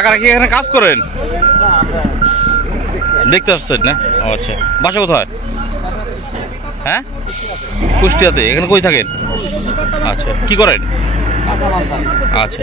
কাকারা কি এখানে কাজ করেন? দেখতে আসছেন না? আচ্ছা, বাসা কোথায়? হ্যাঁ, কুষ্টিয়াতে। এখানে কই থাকেন? আচ্ছা, কি করেন? আচ্ছা,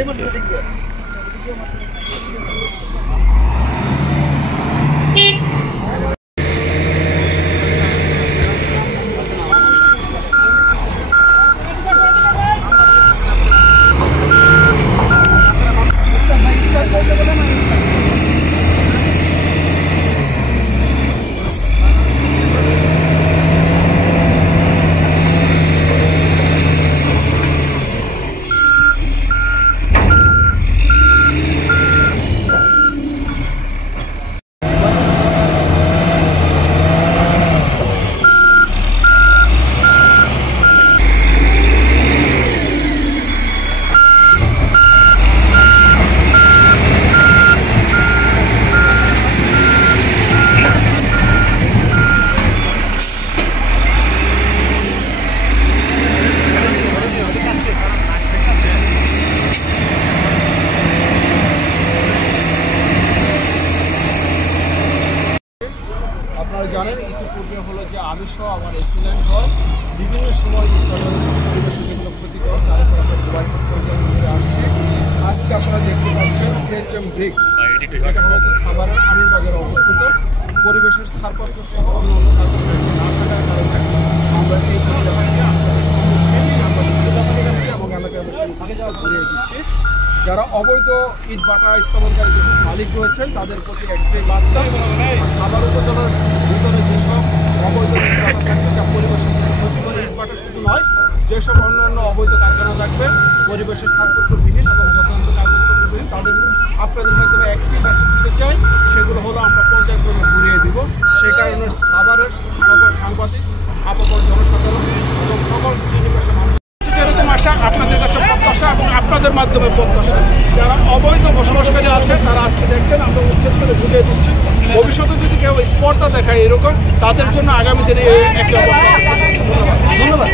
আপনারা জানেন ইতিপূর্বে হলো যে আমি সহ আমার এক্সিলেন্ট হয় বিভিন্ন সময় পরিবেশে যেগুলো ক্ষতিকর তার উপর আমরা মোবাইল করে আসছি। আজকে আপনারা দেখতে পাচ্ছেন PHM ব্রিক্স, এটা হলো যে সাভারের আমিরবাগের অবস্থিত। পরিবেশের ছাড়পত্র সহ অন্যান্য কাগজ না থাকার কারণে আমরা এই পরিবেশকে আপনাদের সম্মুখীন আমরা এবং এলাকায় ঘুরিয়ে দিচ্ছি। যারা অবৈধ ইট ভাটা স্থাপনকারী যেসব মালিক রয়েছেন তাদের প্রতি একটি বার্তা, সাভার উপজেলার ভিতরে যেসব অবৈধ ইট ভাটা থাকবে যা পরিবেশের ক্ষতি করে ইট ভাটা শুধু নয়, যেসব অন্যান্য অবৈধ কারখানা থাকবে পরিবেশের ছাড়পত্রবিহীন এবং যথাযথ কাগজপত্রবিহীন, তাদের আপনাদের মাধ্যমে একটি মেসেজ দিতে চাই, সেগুলো হলো আমরা পর্যায়ক্রমে ঘুরিয়ে দিব। সেই কারণে সাভারের সকল সাংবাদিক, আপামর জনসাধারণ এবং সকল শ্রেণী পেশা মানুষ এরকম আশা আপনাদের কাছে প্রত্যাশা এবং আপনাদের মাধ্যমে প্রত্যাশা। যারা অবৈধ বসবাসকারী আছে তারা আজকে দেখছেন আমরা উচ্ছেদ করে বুঝিয়ে দিচ্ছি। ভবিষ্যতে যদি কেউ স্পর্ধা দেখায় এরকম, তাদের জন্য আগামী দিনে এই একটি অবস্থা। ধন্যবাদ।